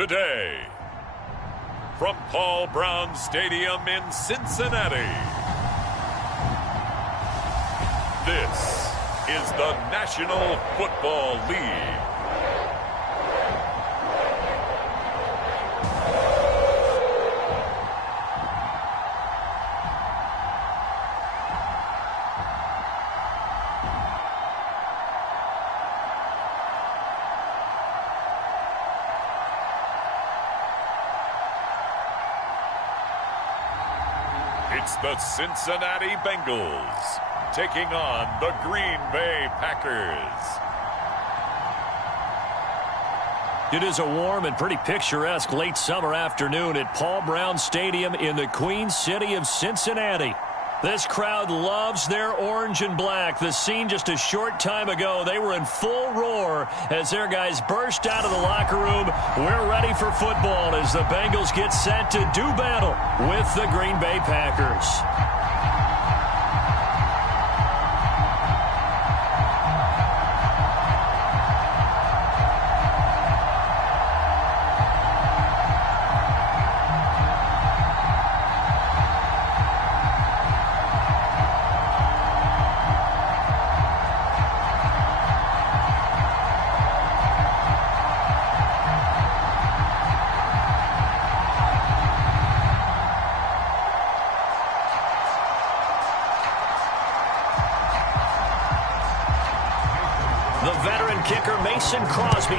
today. From Paul Brown Stadium in Cincinnati, this is the National Football League. It's the Cincinnati Bengals taking on the Green Bay Packers. It is a warm and pretty picturesque late summer afternoon at Paul Brown Stadium in the Queen City of Cincinnati. This crowd loves their orange and black. The scene just a short time ago, they were in full roar as their guys burst out of the locker room. We're ready for football as the Bengals get set to do battle with the Green Bay Packers.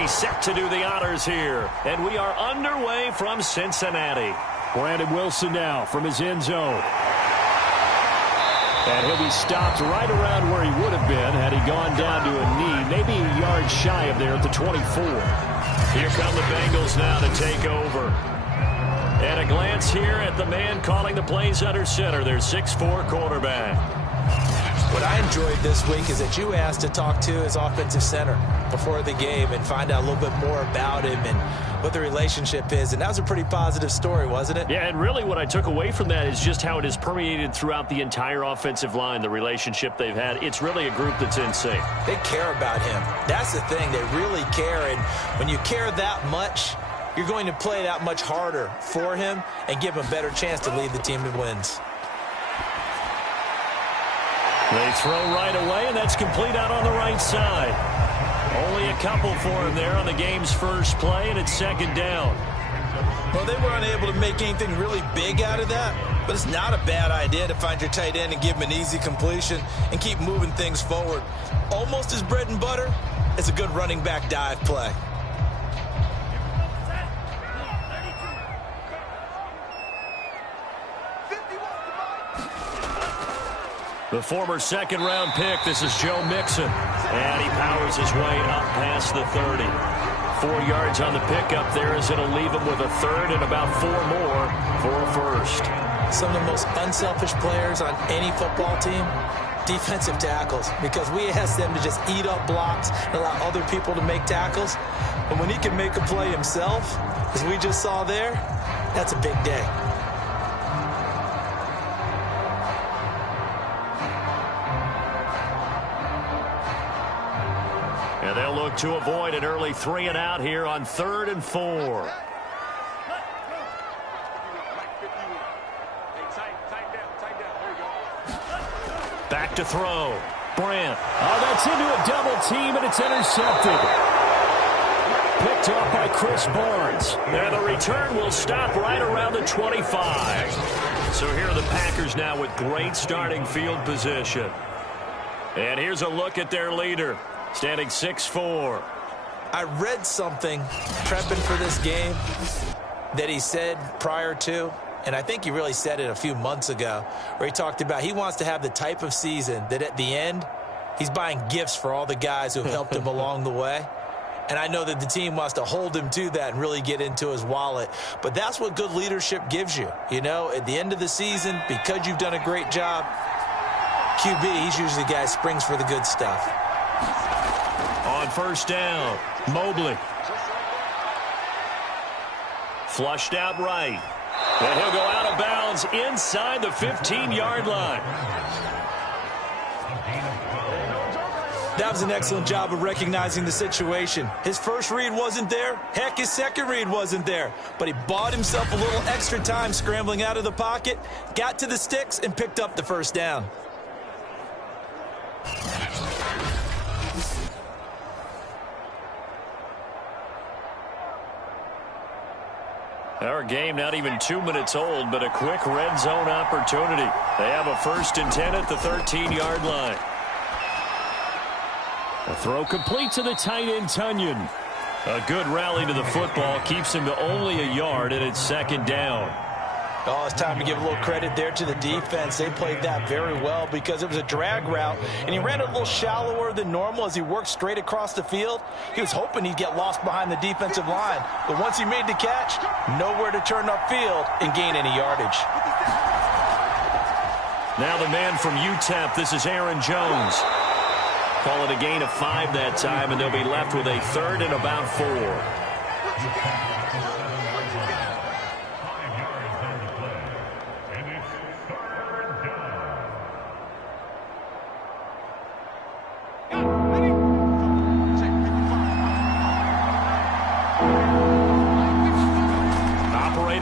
Set to do the honors here, and we are underway from Cincinnati. Brandon Wilson now from his end zone. And he'll be stopped right around where he would have been had he gone down to a knee, maybe a yard shy of there at the 24. Here come the Bengals now to take over. And a glance here at the man calling the plays under center, their 6'4" quarterback. What I enjoyed this week is that you asked to talk to his offensive center before the game and find out a little bit more about him and what the relationship is. And that was a pretty positive story, wasn't it? Yeah, and really what I took away from that is just how it has permeated throughout the entire offensive line, the relationship they've had. It's really a group that's in sync. They care about him. That's the thing. They really care. And when you care that much, you're going to play that much harder for him and give him a better chance to lead the team to wins. They throw right away, and that's complete out on the right side. Only a couple for him there on the game's first play, and it's second down. Well, they were unable to make anything really big out of that, but it's not a bad idea to find your tight end and give him an easy completion and keep moving things forward. Almost his bread and butter, it's a good running back dive play. The former second-round pick, this is Joe Mixon. And he powers his way up past the 30. 4 yards on the pickup there as it'll leave him with a third and about 4 more for a first. Some of the most unselfish players on any football team, defensive tackles, because we ask them to just eat up blocks and allow other people to make tackles. And when he can make a play himself, as we just saw there, that's a big day. And they'll look to avoid an early 3 and out here on 3rd and 4. Back to throw. Brandt. Oh, that's into a double team, and it's intercepted. Picked up by Chris Barnes. And the return will stop right around the 25. So here are the Packers now with great starting field position. And here's a look at their leader, standing 6'4". I read something prepping for this game that he said prior to, and I think he really said it a few months ago, where he talked about he wants to have the type of season that at the end, he's buying gifts for all the guys who have helped him along the way. And I know that the team wants to hold him to that and really get into his wallet. But that's what good leadership gives you. You know, at the end of the season, because you've done a great job, QB, he's usually the guy who springs for the good stuff. On first down, Mobley. Flushed out right. And he'll go out of bounds inside the 15-yard line. That was an excellent job of recognizing the situation. His first read wasn't there. Heck, his second read wasn't there. But he bought himself a little extra time scrambling out of the pocket, got to the sticks, and picked up the first down. Our game not even 2 minutes old, but a quick red zone opportunity. They have a 1st and 10 at the 13-yard line. A throw complete to the tight end, Tunyon. A good rally to the football keeps him to only a yard, and it's 2nd down. Oh, it's time to give a little credit there to the defense. They played that very well because it was a drag route, and he ran it a little shallower than normal as he worked straight across the field. He was hoping he'd get lost behind the defensive line, but once he made the catch, nowhere to turn upfield and gain any yardage. Now the man from UTEP, this is Aaron Jones. Call it a gain of 5 that time, and they'll be left with a 3rd and about 4.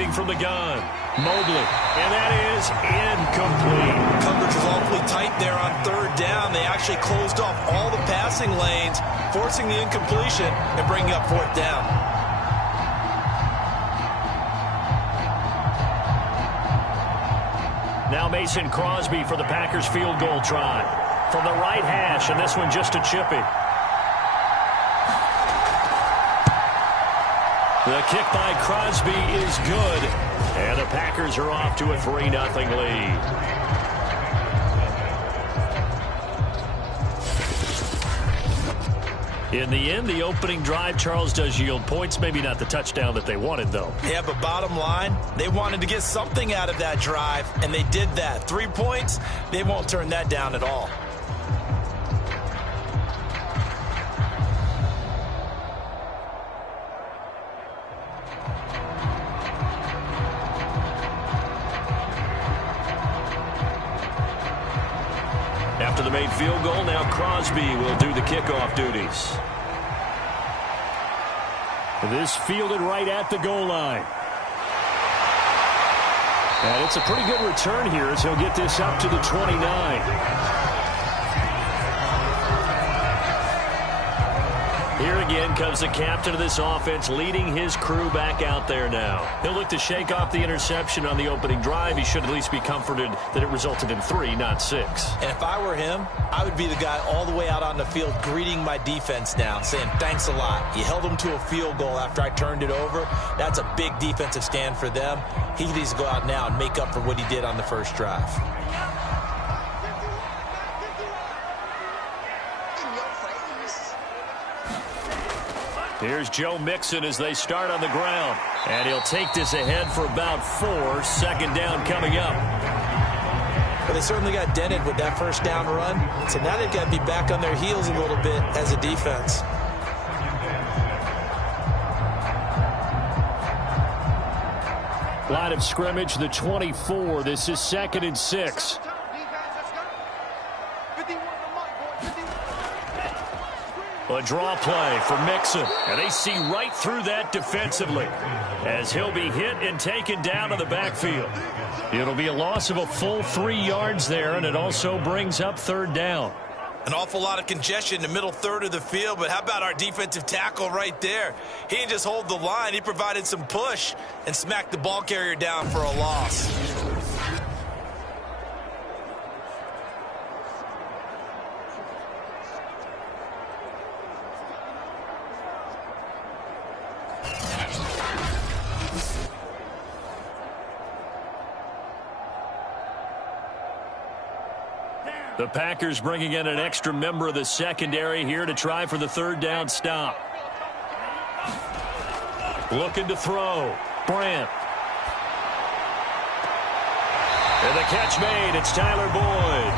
From the gun, Mobley, and that is incomplete. Coverage was awfully tight there on 3rd down. They actually closed off all the passing lanes, forcing the incompletion and bringing up 4th down. Now Mason Crosby for the Packers field goal try. From the right hash, and this one just a chippy. The kick by Crosby is good, and the Packers are off to a 3-0 lead. In the end, the opening drive, Charles, does yield points. Maybe not the touchdown that they wanted, though. Yeah, but bottom line, they wanted to get something out of that drive, and they did that. 3 points, they won't turn that down at all. After the made field goal, now Crosby will do the kickoff duties. This fielded right at the goal line. And it's a pretty good return here as he'll get this up to the 29. Here again comes the captain of this offense, leading his crew back out there now. He'll look to shake off the interception on the opening drive. He should at least be comforted that it resulted in 3, not 6. And if I were him, I would be the guy all the way out on the field greeting my defense now, saying, thanks a lot. You held them to a field goal after I turned it over. That's a big defensive stand for them. He needs to go out now and make up for what he did on the first drive. Here's Joe Mixon as they start on the ground. And he'll take this ahead for about 4. 2nd down coming up. But they certainly got dented with that first down run. So now they've got to be back on their heels a little bit as a defense. Line of scrimmage, the 24. This is 2nd and 6. A draw play for Mixon, and they see right through that defensively as he'll be hit and taken down to the backfield. It'll be a loss of a full 3 yards there, and it also brings up 3rd down. An awful lot of congestion in the middle third of the field, but how about our defensive tackle right there? He didn't just hold the line. He provided some push and smacked the ball carrier down for a loss. The Packers bringing in an extra member of the secondary here to try for the 3rd down stop. Looking to throw. Brandt. And the catch made. It's Tyler Boyd.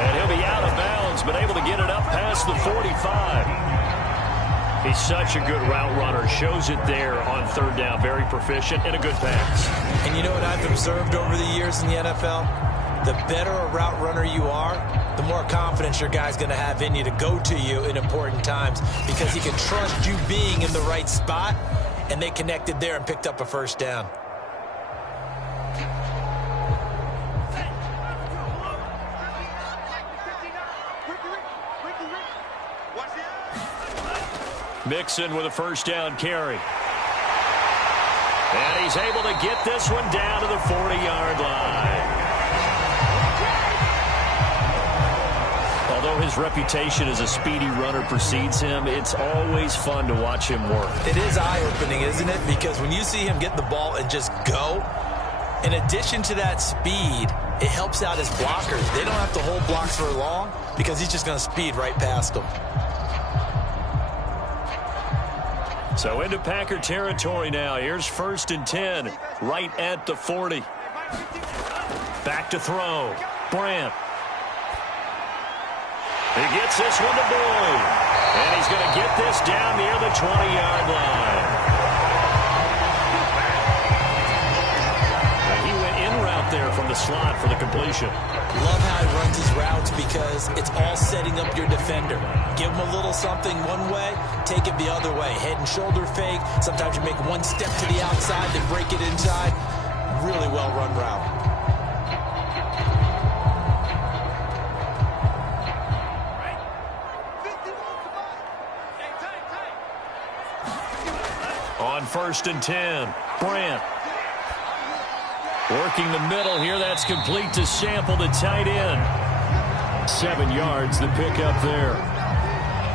And he'll be out of bounds, but able to get it up past the 45. He's such a good route runner. Shows it there on 3rd down. Very proficient and a good pass. And you know what I've observed over the years in the NFL? The better a route runner you are, the more confidence your guy's going to have in you to go to you in important times because he can trust you being in the right spot, and they connected there and picked up a first down. Mixon with a first down carry. And he's able to get this one down to the 40-yard line. Although his reputation as a speedy runner precedes him, it's always fun to watch him work. It is eye-opening, isn't it? Because when you see him get the ball and just go, in addition to that speed, it helps out his blockers. They don't have to hold blocks for long because he's just going to speed right past them. So into Packer territory now. Here's 1st and 10, right at the 40. Back to throw. Brandt. He gets this one to Boyd. And he's going to get this down near the 20-yard line. And he went in route there from the slot for the completion. Love how he runs his routes because it's all setting up your defender. Give him a little something one way, take it the other way. Head and shoulder fake. Sometimes you make one step to the outside, then break it inside. Really well run route. On 1st and 10, Brandt. Working the middle here. That's complete to Sample, the tight end. 7 yards, the pickup there.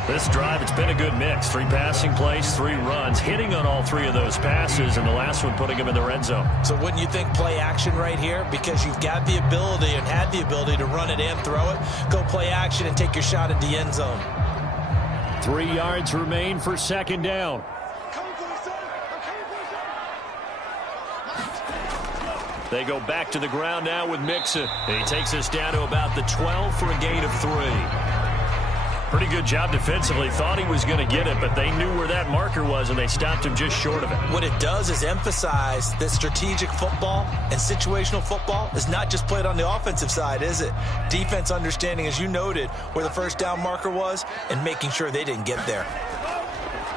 This drive, it's been a good mix. 3 passing plays, 3 runs, hitting on all 3 of those passes, and the last one putting him in the red zone. So wouldn't you think play action right here? Because you've got the ability and had the ability to run it and throw it. Go play action and take your shot at the end zone. 3 yards remain for 2nd down. They go back to the ground now with Mixon. And he takes us down to about the 12 for a gain of 3. Pretty good job defensively. Thought he was going to get it, but they knew where that marker was, and they stopped him just short of it. What it does is emphasize that strategic football and situational football is not just played on the offensive side, is it? Defense understanding, as you noted, where the first down marker was and making sure they didn't get there.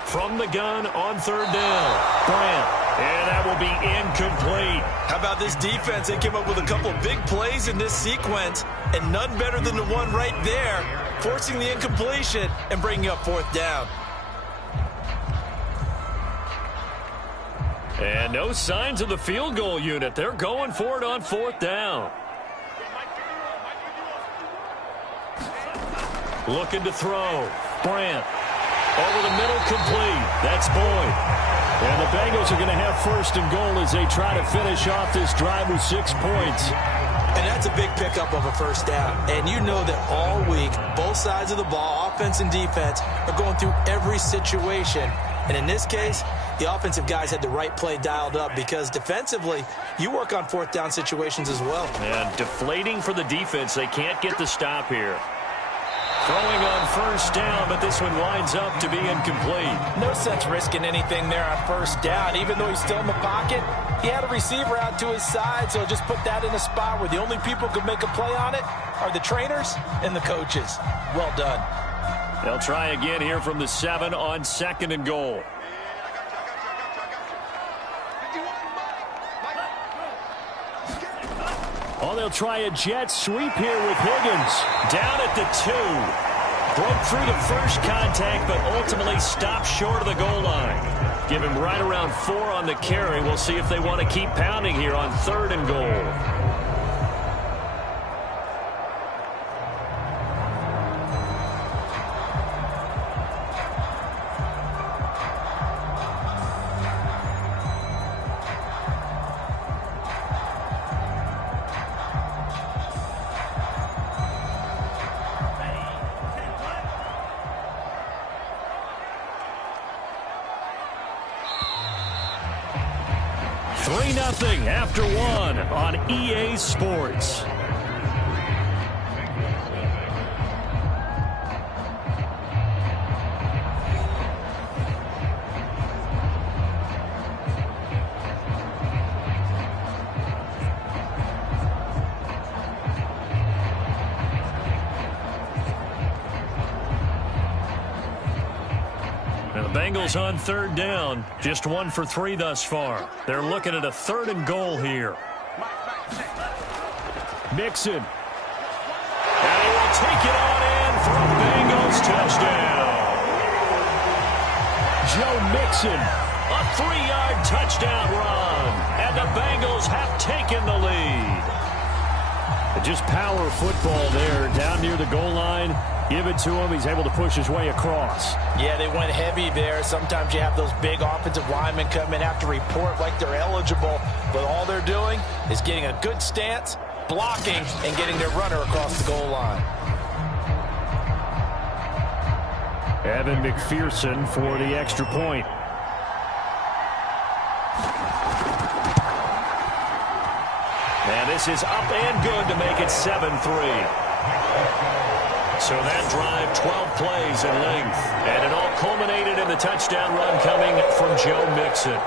From the gun on 3rd down, Brandt. And that will be incomplete. How about this defense? They came up with a couple of big plays in this sequence, and none better than the one right there, forcing the incompletion and bringing up 4th down. And no signs of the field goal unit. They're going for it on 4th down. Looking to throw. Brandt. Over the middle, complete. That's Boyd. And the Bengals are going to have 1st and goal as they try to finish off this drive with 6 points. And that's a big pickup of a first down. And you know that all week, both sides of the ball, offense and defense, are going through every situation. And in this case, the offensive guys had the right play dialed up because defensively, you work on 4th down situations as well. And deflating for the defense. They can't get the stop here. Throwing on 1st down, but this one winds up to be incomplete. No sense risking anything there on 1st down. Even though he's still in the pocket, he had a receiver out to his side, so just put that in a spot where the only people who can make a play on it are the trainers and the coaches. Well done. They'll try again here from the 7 on 2nd and goal. Oh, they'll try a jet sweep here with Higgins. Down at the 2. Broke through the first contact, but ultimately stopped short of the goal line. Give him right around 4 on the carry. We'll see if they want to keep pounding here on 3rd and goal. Nothing after 1 on EA Sports. Bengals on third down. Just 1 for 3 thus far. They're looking at a 3rd and goal here. Mixon. And he will take it on in for a Bengals touchdown. Joe Mixon, a 3-yard touchdown run. And the Bengals have taken the lead. Just power football there down near the goal line. Give it to him. He's able to push his way across. Yeah, they went heavy there. Sometimes you have those big offensive linemen come in, have to report like they're eligible. But all they're doing is getting a good stance, blocking, and getting their runner across the goal line. Evan McPherson for the extra point. And this is up and good to make it 7-3. So that drive, 12 plays in length. And it all culminated in the touchdown run coming from Joe Mixon.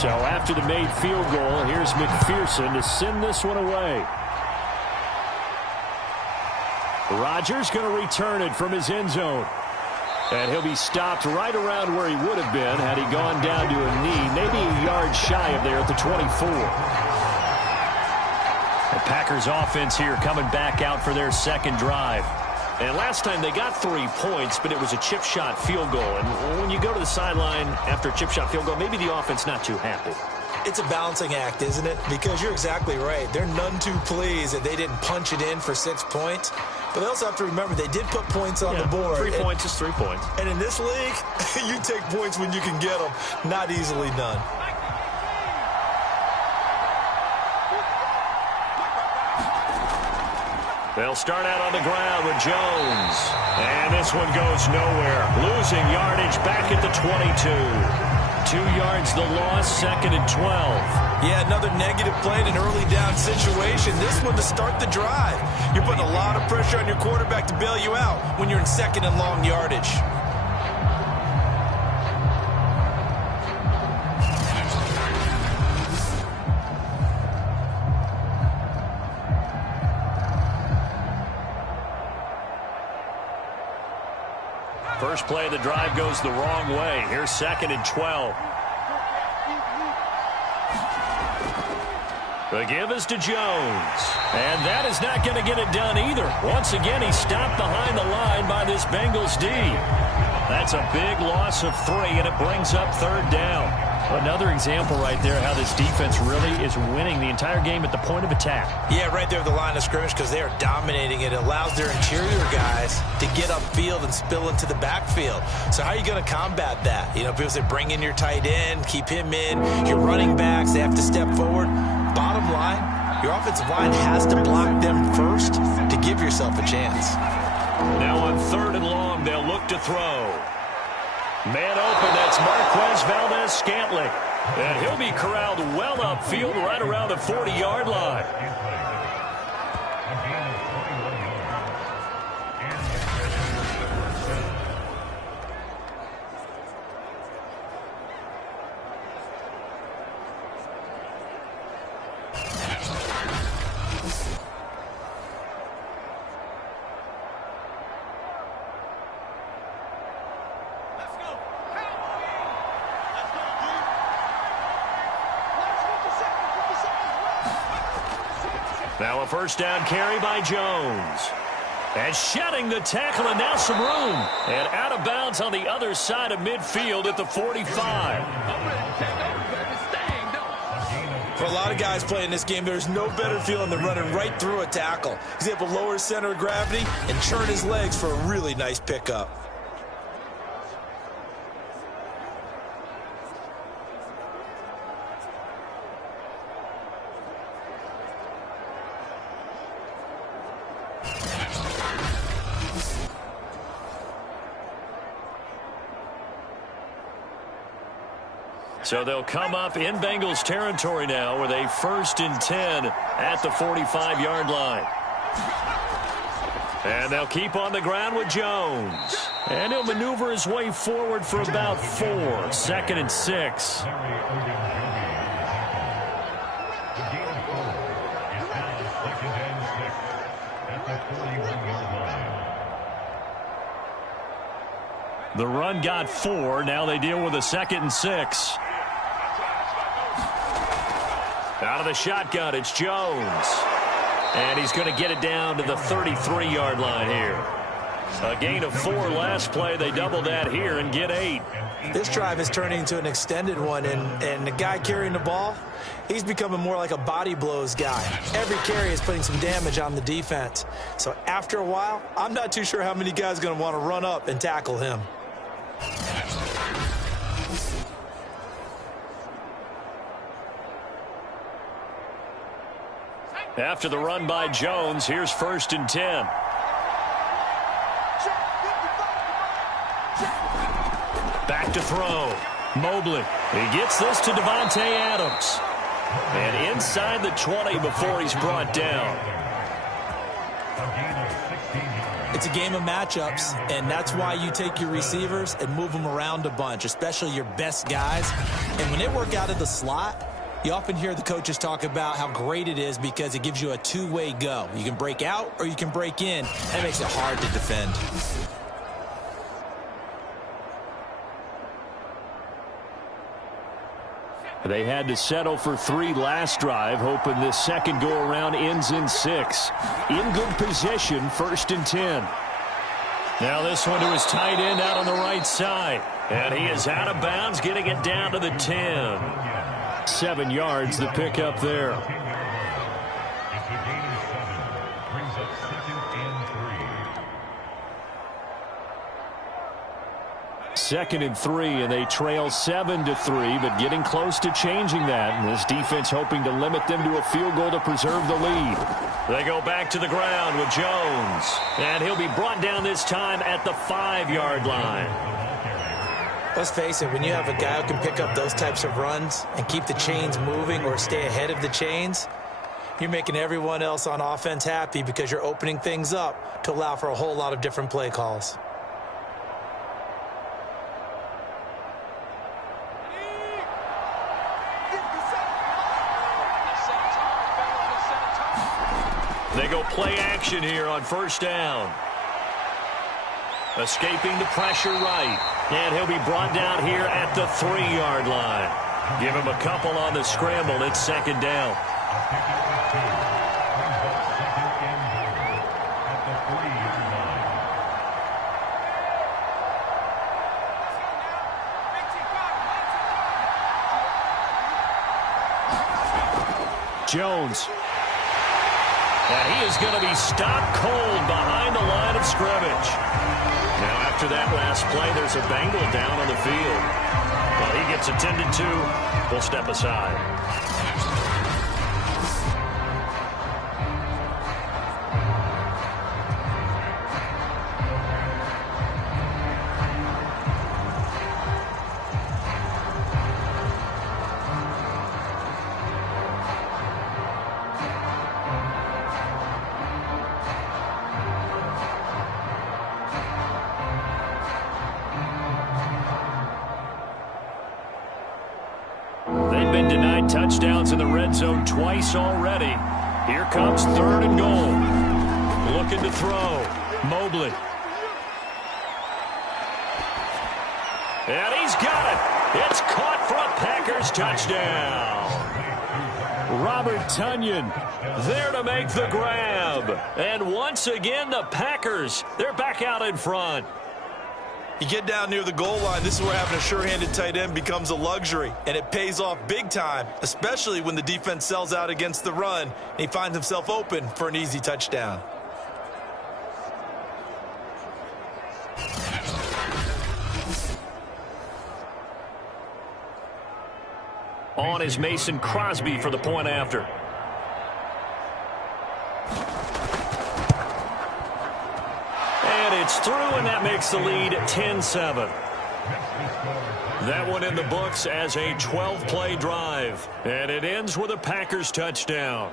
So after the made field goal, here's McPherson to send this one away. Rodgers going to return it from his end zone. And he'll be stopped right around where he would have been had he gone down to a knee, maybe a yard shy of there at the 24. The Packers offense here coming back out for their second drive. And last time they got 3 points, but it was a chip shot field goal. And when you go to the sideline after a chip shot field goal, maybe the offense not too happy. It's a balancing act, isn't it? Because you're exactly right. They're none too pleased that they didn't punch it in for 6 points. But they also have to remember they did put points on the board. 3 points is 3 points. And in this league, you take points when you can get them. Not easily done. They'll start out on the ground with Jones. And this one goes nowhere. Losing yardage back at the 22. 2 yards the loss, 2nd and 12. Yeah, another negative play in an early down situation. This one to start the drive. You're putting a lot of pressure on your quarterback to bail you out when you're in 2nd and long yardage. First play of the drive goes the wrong way. Here's 2nd and 12. The give is to Jones. And that is not going to get it done either. Once again, he's stopped behind the line by this Bengals D. That's a big loss of 3, and it brings up 3rd down. Another example right there how this defense really is winning the entire game at the point of attack. Yeah, right there at the line of scrimmage because they are dominating it. It allows their interior guys to get upfield and spill into the backfield. So how are you going to combat that? You know, people say bring in your tight end, keep him in. Your running backs, they have to step forward. Bottom line, your offensive line has to block them first to give yourself a chance. Now on 3rd and long, they'll look to throw. Man open, that's Marquez Valdez-Scantling. And he'll be corralled well upfield right around the 40-yard line. Now a first down carry by Jones. And shedding the tackle, and now some room. And out of bounds on the other side of midfield at the 45. For a lot of guys playing this game, there's no better feeling than running right through a tackle. He's able to lower his center of gravity and churn his legs for a really nice pickup. So they'll come up in Bengals territory now with a 1st and 10 at the 45-yard line. And they'll keep on the ground with Jones. And he'll maneuver his way forward for about 4. 2nd and 6. The run got 4. Now they deal with a 2nd and 6. Out of the shotgun, it's Jones. And he's going to get it down to the 33-yard line here. A gain of 4 last play. They double that here and get 8. This drive is turning into an extended one, and the guy carrying the ball, he's becoming more like a body blows guy. Every carry is putting some damage on the defense. So after a while, I'm not too sure how many guys are going to want to run up and tackle him. After the run by Jones, here's 1st and 10. Back to throw. Mobley. He gets this to Devontae Adams. And inside the 20 before he's brought down. It's a game of matchups, and that's why you take your receivers and move them around a bunch, especially your best guys. And when they work out of the slot, you often hear the coaches talk about how great it is because it gives you a two-way go. You can break out or you can break in. That makes it hard to defend. They had to settle for 3 last drive, hoping this second go-around ends in 6. In good position, 1st and 10. Now this one to his tight end out on the right side. And he is out of bounds, getting it down to the 10. 7 yards the pick up there. Second and 3, and they trail 7-3, but getting close to changing that. And this defense hoping to limit them to a field goal to preserve the lead. They go back to the ground with Jones, and he'll be brought down this time at the 5-yard line. Let's face it, when you have a guy who can pick up those types of runs and keep the chains moving or stay ahead of the chains, you're making everyone else on offense happy because you're opening things up to allow for a whole lot of different play calls. They go play action here on 1st down. Escaping the pressure right. And he'll be brought down here at the 3-yard line. Give him a couple on the scramble. It's 2nd down. Jones. And he is going to be stopped cold behind the line of scrimmage. Now after that last play, there's a Bengal down on the field. Well, he gets attended to. We'll step aside. Touchdowns in the red zone twice already. Here comes 3rd and goal. Looking to throw. Mobley. And he's got it. It's caught for a Packers touchdown. Robert Tonyan there to make the grab. And once again, the Packers, they're back out in front. You get down near the goal line, this is where having a sure-handed tight end becomes a luxury, and it pays off big time, especially when the defense sells out against the run, and he finds himself open for an easy touchdown. On is Mason Crosby for the point after. It's through, and that makes the lead 10-7. That one in the books as a 12-play drive. And it ends with a Packers touchdown.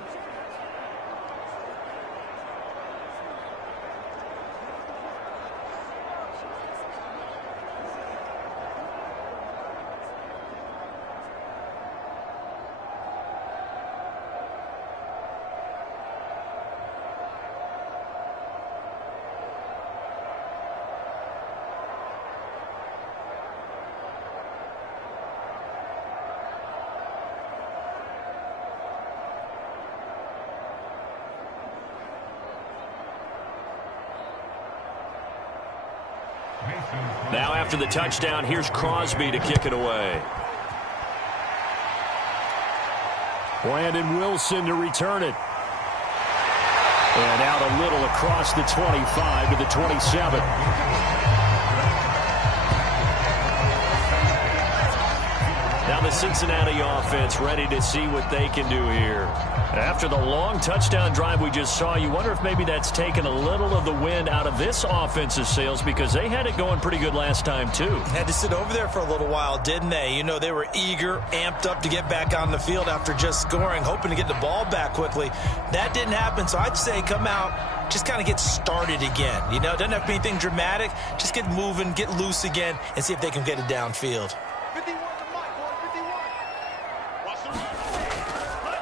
Now after the touchdown, here's Crosby to kick it away. Brandon Wilson to return it. And out a little across the 25 to the 27. Now the Cincinnati offense ready to see what they can do here. After the long touchdown drive we just saw, you wonder if maybe that's taken a little of the wind out of this offense's sails, because they had it going pretty good last time too. Had to sit over there for a little while, didn't they? You know, they were eager, amped up to get back on the field after just scoring, hoping to get the ball back quickly. That didn't happen, so I'd say come out, just kind of get started again. You know, it doesn't have to be anything dramatic. Just get moving, get loose again, and see if they can get it downfield.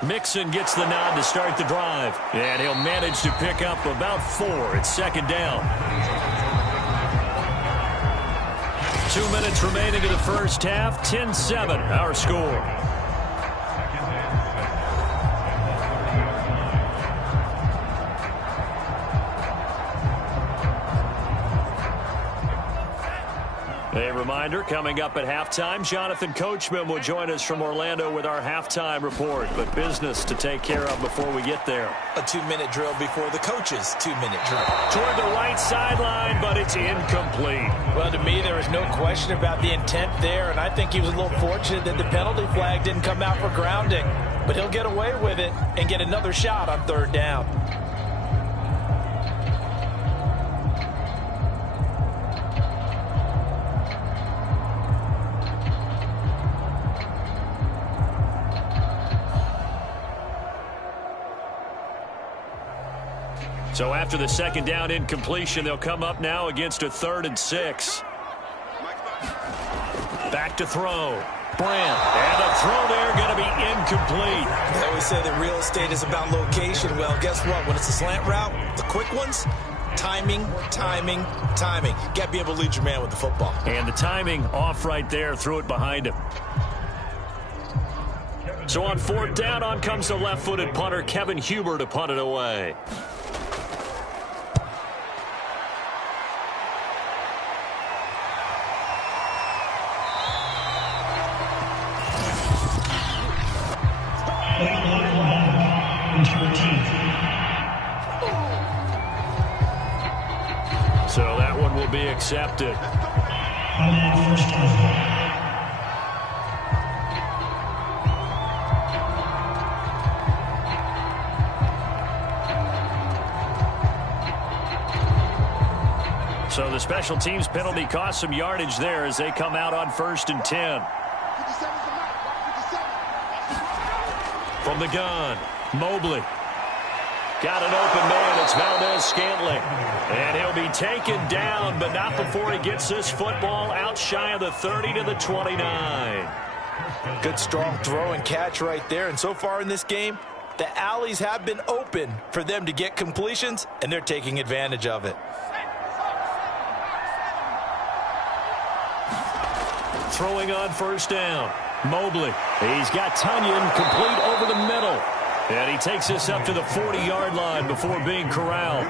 Mixon gets the nod to start the drive, and he'll manage to pick up about 4. It's second down. 2 minutes remaining in the first half. 10-7, our score. A reminder, coming up at halftime, Jonathan Coachman will join us from Orlando with our halftime report. But business to take care of before we get there. A 2-minute drill before the coach's 2-minute drill. Toward the right sideline, but it's incomplete. Well, to me, there was no question about the intent there, and I think he was a little fortunate that the penalty flag didn't come out for grounding. But he'll get away with it and get another shot on third down. So after the second down incompletion, they'll come up now against a 3rd and 6. Back to throw. Brandt. And the throw there going to be incomplete. They always say that real estate is about location. Well, guess what? When it's a slant route, the quick ones, timing, timing, timing. Got to be able to lead your man with the football. And the timing off right there. Threw it behind him. So on 4th down, on comes the left-footed punter, Kevin Huber, to punt it away. So that one will be accepted. So the special teams penalty cost some yardage there as they come out on 1st and 10. From the gun, Mobley. Got an open man. It's Valdez-Scantling. And he'll be taken down, but not before he gets this football out shy of the 30 to the 29. Good, strong throw and catch right there. And so far in this game, the alleys have been open for them to get completions, and they're taking advantage of it. Throwing on 1st down. Mobley. He's got Tunyon complete over the middle. And he takes this up to the 40-yard line before being corralled.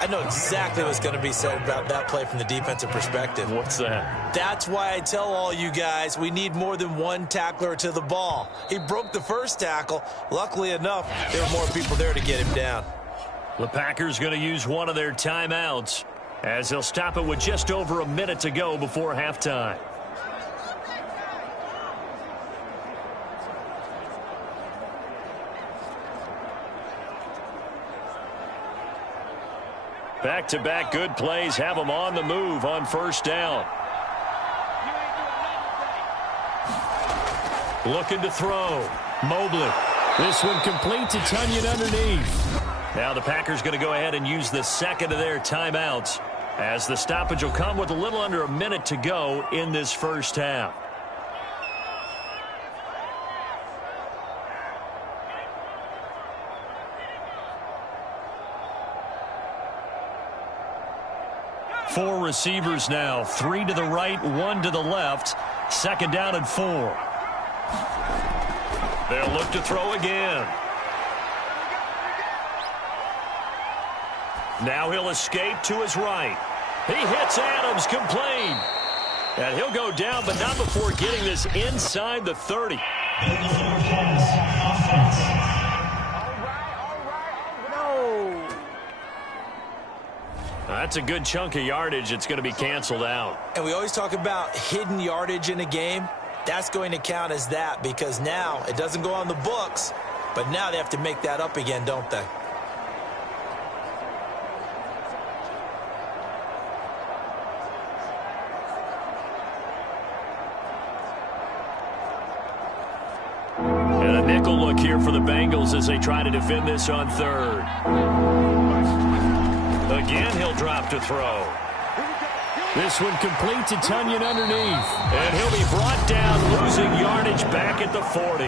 I know exactly what's going to be said about that play from the defensive perspective. What's that? That's why I tell all you guys we need more than one tackler to the ball. He broke the first tackle. Luckily enough, there were more people there to get him down. The Packers going to use one of their timeouts as they'll stop it with just over a minute to go before halftime. Back-to-back good plays have them on the move on 1st down. Looking to throw. Mobley. This one complete to Tunyon underneath. Now the Packers going to go ahead and use the second of their timeouts, as the stoppage will come with a little under a minute to go in this first half. Four receivers now, 3 to the right, 1 to the left. Second down and 4. They'll look to throw again. Now he'll escape to his right. He hits Adams, complete. And he'll go down, but not before getting this inside the 30. That's a good chunk of yardage. It's going to be canceled out. And we always talk about hidden yardage in a game. That's going to count as that, because now it doesn't go on the books, but now they have to make that up again, don't they? And a nickel look here for the Bengals as they try to defend this on third. Again, he'll drop to throw. This one complete to Tunyon underneath. And he'll be brought down, losing yardage back at the 40.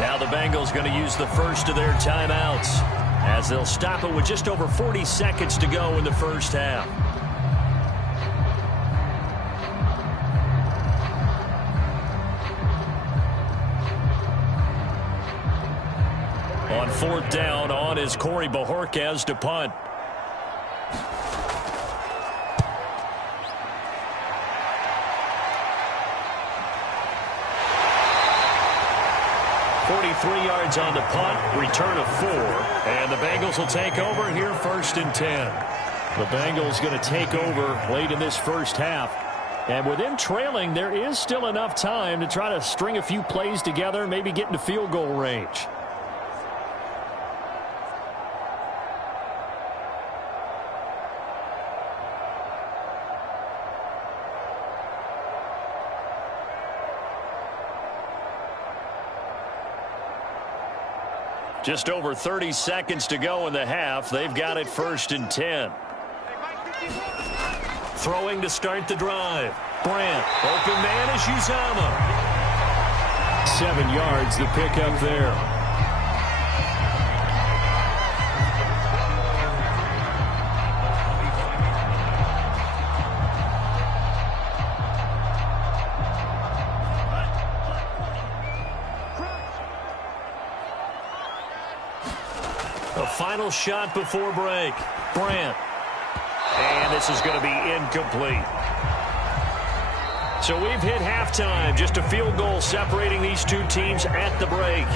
Now the Bengals going to use the first of their timeouts, as they'll stop it with just over 40 seconds to go in the first half. On fourth down, on is Corey Bojorquez to punt. 43 yards on the punt, return of 4. And the Bengals will take over here first and 10. The Bengals going to take over late in this first half. And with them trailing, there is still enough time to try to string a few plays together, maybe get into field goal range. Just over 30 seconds to go in the half. They've got it first and 10. Throwing to start the drive. Brandt. Open man is Uzama. 7 yards the pickup there. A final shot before break. Brandt. And this is going to be incomplete. So we've hit halftime. Just a field goal separating these two teams at the break.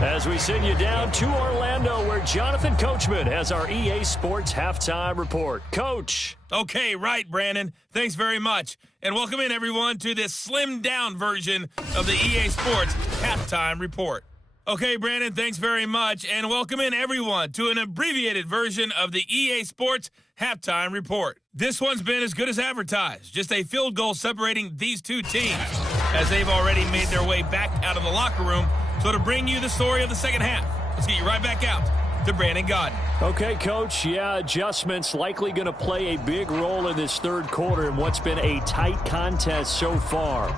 As we send you down to Orlando, where Jonathan Coachman has our EA Sports Halftime Report. Coach. Okay, right, Brandon. Thanks very much. And welcome in, everyone, to this slimmed-down version of the EA Sports Halftime Report. Okay, Brandon, thanks very much. And welcome in, everyone, to an abbreviated version of the EA Sports Halftime Report. This one's been as good as advertised. Just a field goal separating these two teams, as they've already made their way back out of the locker room. So to bring you the story of the second half, let's get you right back out to Brandon Godden. Okay, Coach. Yeah, adjustments likely going to play a big role in this third quarter in what's been a tight contest so far.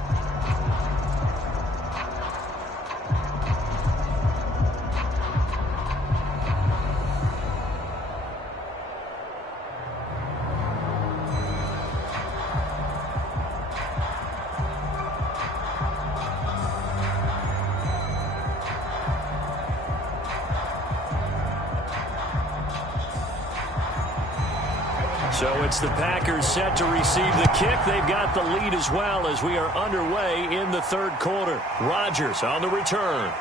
So it's the Packers set to receive the kick. They've got the lead as well as we are underway in the third quarter. Rodgers on the return.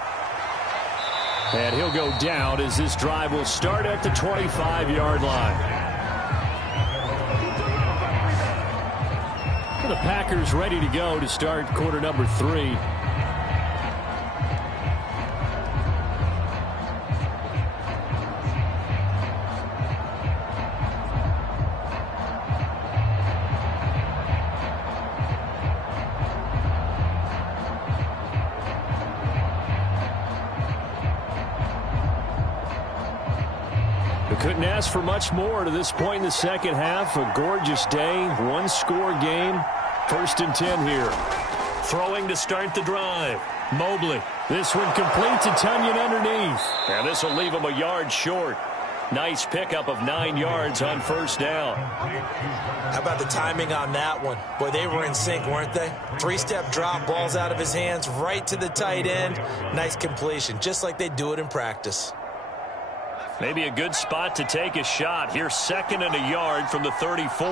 And he'll go down as this drive will start at the 25-yard line. The Packers ready to go to start quarter number 3. We couldn't ask for much more to this point in the second half. A gorgeous day, one-score game. 1st and 10 here. Throwing to start the drive. Mobley. This one complete to Tunyon underneath. And this will leave him a yard short. Nice pickup of 9 yards on 1st down. How about the timing on that one? Boy, they were in sync, weren't they? 3-step drop, balls out of his hands, right to the tight end. Nice completion, just like they do it in practice. Maybe a good spot to take a shot. Here's 2nd and a yard from the 34.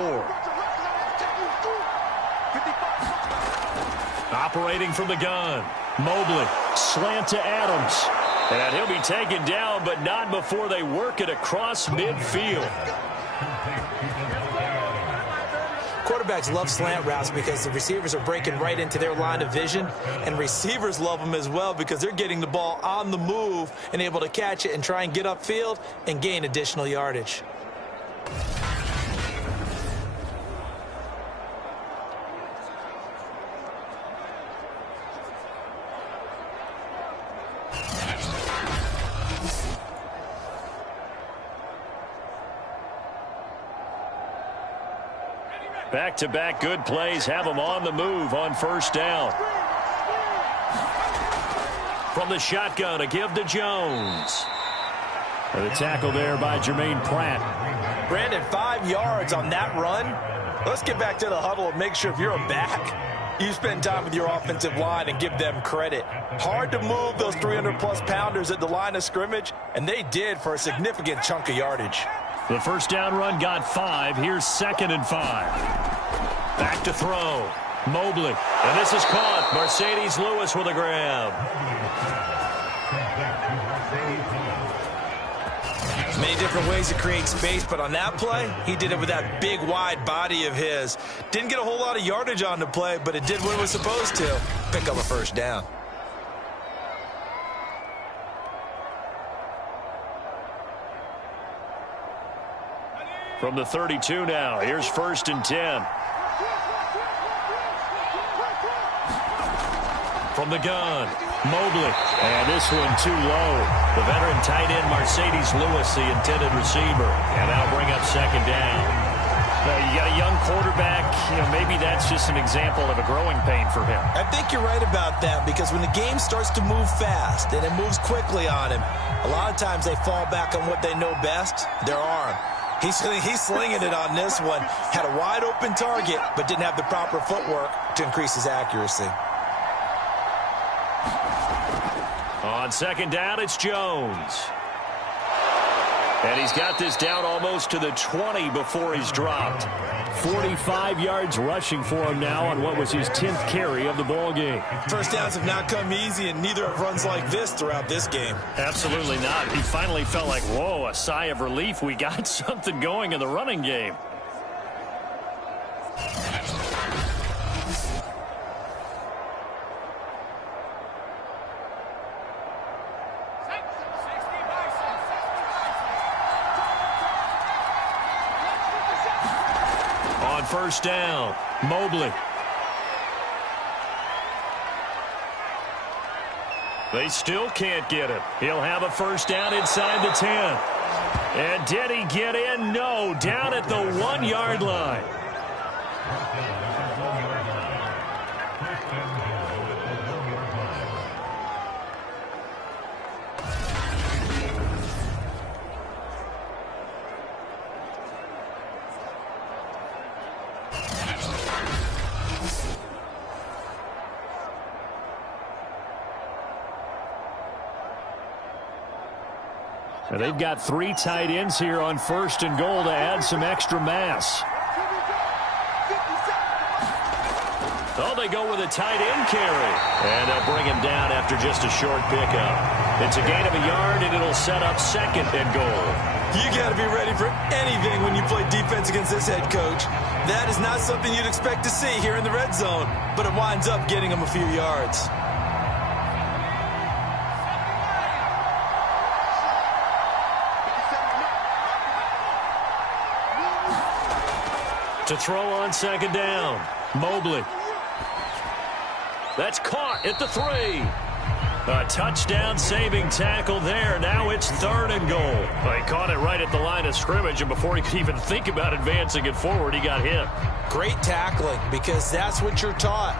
Operating from the gun. Mobley, slant to Adams. And he'll be taken down, but not before they work it across midfield. Quarterbacks love slant routes because the receivers are breaking right into their line of vision, and receivers love them as well because they're getting the ball on the move and able to catch it and try and get upfield and gain additional yardage. Back-to-back good plays have them on the move on 1st down. From the shotgun, a give to Jones. And the tackle there by Jermaine Pratt. Brandon, 5 yards on that run. Let's get back to the huddle and make sure if you're a back, you spend time with your offensive line and give them credit. Hard to move those 300-plus pounders at the line of scrimmage, and they did for a significant chunk of yardage. The 1st down run got 5. Here's 2nd and 5. Back to throw. Mobley. And this is caught. Mercedes Lewis with a grab. Many different ways to create space, but on that play, he did it with that big, wide body of his. Didn't get a whole lot of yardage on the play, but it did what it was supposed to. Pick up a 1st down. From the 32 now, here's 1st and 10. From the gun, Mobley. And this one too low. The veteran tight end, Mercedes Lewis, the intended receiver. And that'll bring up 2nd down. You got a young quarterback, maybe that's just an example of a growing pain for him. I think you're right about that because when the game starts to move fast and it moves quickly on him, a lot of times they fall back on what they know best, their arm. He's slinging it on this one. Had a wide open target, but didn't have the proper footwork to increase his accuracy. On 2nd down, it's Jones. And he's got this down almost to the 20 before he's dropped. 45 yards rushing for him now on what was his 10th carry of the ball game. 1st downs have not come easy, and neither have runs like this throughout this game. Absolutely not. He finally felt like, whoa, a sigh of relief. We got something going in the running game. On 1st down, Mobley. They still can't get him. He'll have a 1st down inside the 10. And did he get in? No, down at the 1-yard line. And they've got 3 tight ends here on 1st and goal to add some extra mass. Oh, they go with a tight end carry. And they'll bring him down after just a short pickup. It's a gain of a yard, and it'll set up 2nd and goal. You got to be ready for anything when you play defense against this head coach. That is not something you'd expect to see here in the red zone, but it winds up getting him a few yards. To throw on 2nd down, Mobley. That's caught at the 3. A touchdown-saving tackle there. Now it's 3rd and goal. Well, he caught it right at the line of scrimmage, and before he could even think about advancing it forward, he got hit. Great tackling, because that's what you're taught.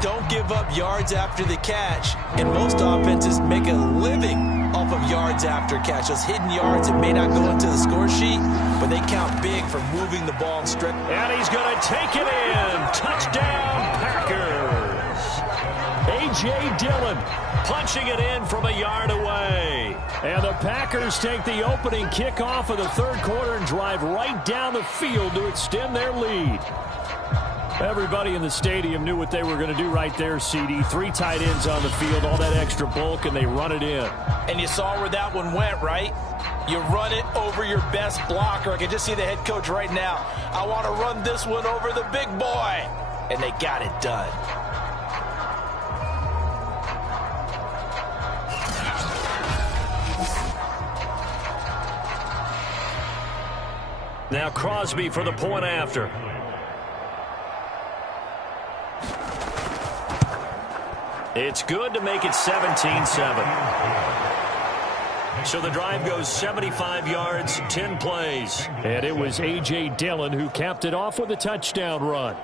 Don't give up yards after the catch. And most offenses make a living off of yards after catch. Those hidden yards that may not go into the score sheet, but they count big for moving the ball and stretch. And he's going to take it in. Touchdown, Packers. A.J. Dillon punching it in from a yard away. And the Packers take the opening kickoff of the 3rd quarter and drive right down the field to extend their lead. Everybody in the stadium knew what they were going to do right there, CD. 3 tight ends on the field, all that extra bulk, and they run it in. And you saw where that one went, right? You run it over your best blocker. I can just see the head coach right now. I want to run this one over the big boy. And they got it done. Now Crosby for the point after. It's good to make it 17-7. So the drive goes 75 yards, 10 plays. And it was A.J. Dillon who capped it off with a touchdown run.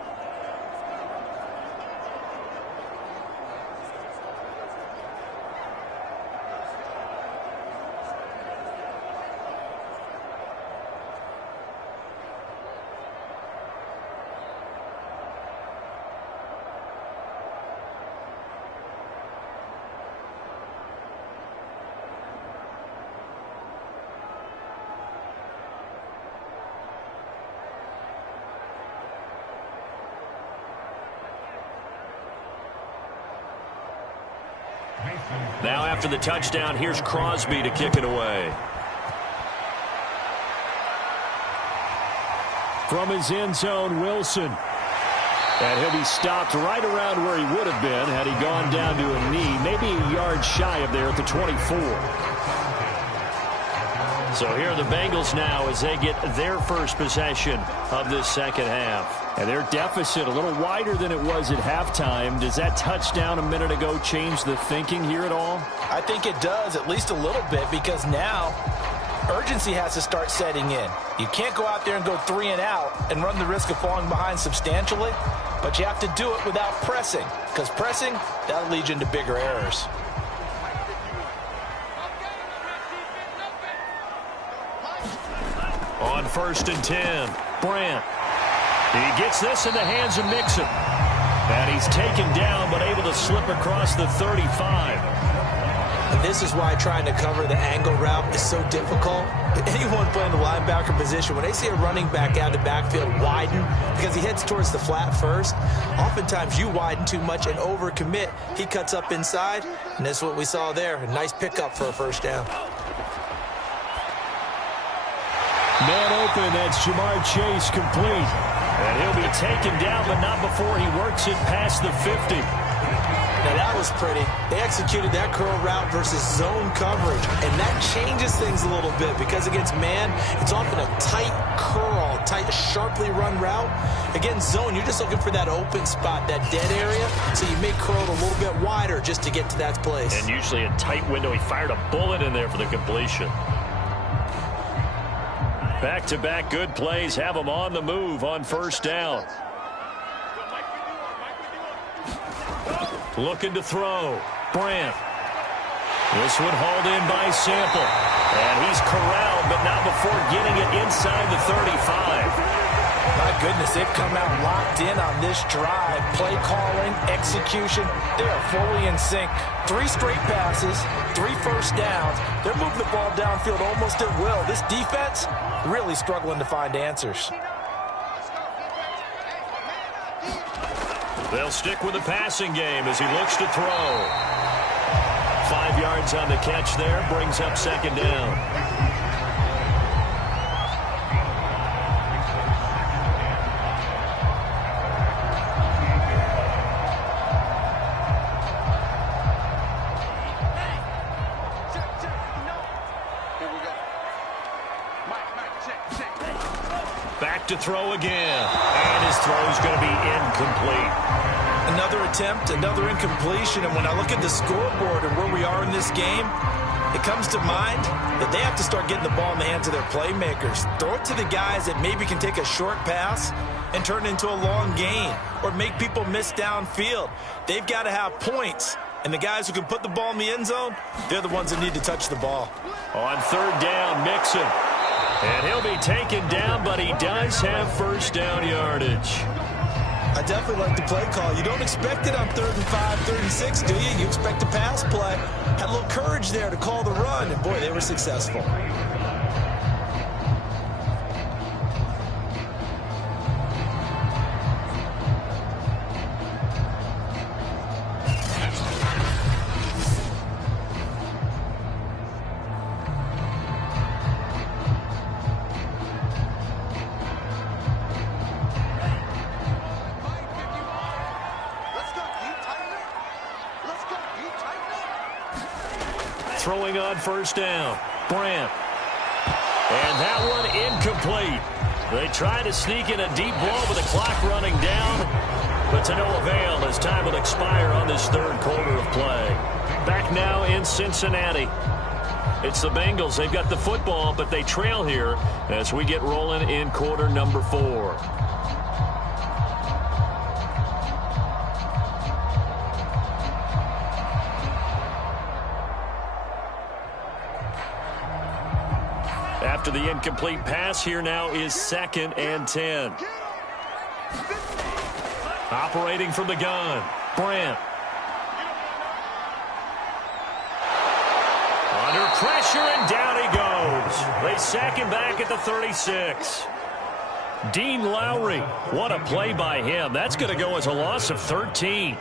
Now after the touchdown, here's Crosby to kick it away. From his end zone, Wilson. And he'll be stopped right around where he would have been had he gone down to a knee, maybe a yard shy of there at the 24. So here are the Bengals now as they get their first possession of this second half. And their deficit a little wider than it was at halftime. Does that touchdown a minute ago change the thinking here at all? I think it does, at least a little bit, because now urgency has to start setting in. You can't go out there and go 3 and out and run the risk of falling behind substantially, but you have to do it without pressing, because pressing, that'll lead you into bigger errors. On 1st and 10, Brandt. He gets this in the hands of Mixon. And he's taken down, but able to slip across the 35. And this is why trying to cover the angle route is so difficult. Anyone playing the linebacker position, when they see a running back out of the backfield widen, because he heads towards the flat first, oftentimes you widen too much and overcommit. He cuts up inside, and that's what we saw there. A nice pickup for a first down. Man open, that's Jamar Chase complete. And he'll be taken down, but not before he works it past the 50. Now that was pretty. They executed that curl route versus zone coverage, and that changes things a little bit because against man, it's often a tight curl, tight, sharply run route. Against zone, you're just looking for that open spot, that dead area, so you may curl it a little bit wider just to get to that place. And usually a tight window. He fired a bullet in there for the completion. Back-to-back good plays have him on the move on first down. Looking to throw. Brandt. This one hauled in by Sample. And he's corralled, but not before getting it inside the 35. My goodness, they've come out locked in on this drive. Play calling, execution, they are fully in sync. 3 straight passes, 3 first downs. They're moving the ball downfield almost at will. This defense really struggling to find answers. They'll stick with the passing game as he looks to throw. 5 yards on the catch there, brings up second down. Back to throw again. And his throw is going to be incomplete. Another attempt, another incompletion, and when I look at the scoreboard and where we are in this game, it comes to mind that they have to start getting the ball in the hands of their playmakers. Throw it to the guys that maybe can take a short pass and turn it into a long gain or make people miss downfield. They've got to have points, and the guys who can put the ball in the end zone, they're the ones that need to touch the ball. On third down, Mixon. And he'll be taken down, but he does have first down yardage. I definitely like the play call. You don't expect it on 3rd and 5, 3rd and 6, do you? You expect a pass play. Had a little courage there to call the run, and boy, they were successful. Throwing on first down, Brandt. And that one incomplete. They try to sneak in a deep ball with the clock running down, but to no avail as time will expire on this third quarter of play. Back now in Cincinnati. It's the Bengals. They've got the football, but they trail here as we get rolling in quarter number 4. After the incomplete pass, here now is 2nd and 10. Operating from the gun, Brandt. Under pressure, and down he goes. They sack him back at the 36. Dean Lowry, what a play by him. That's going to go as a loss of 13.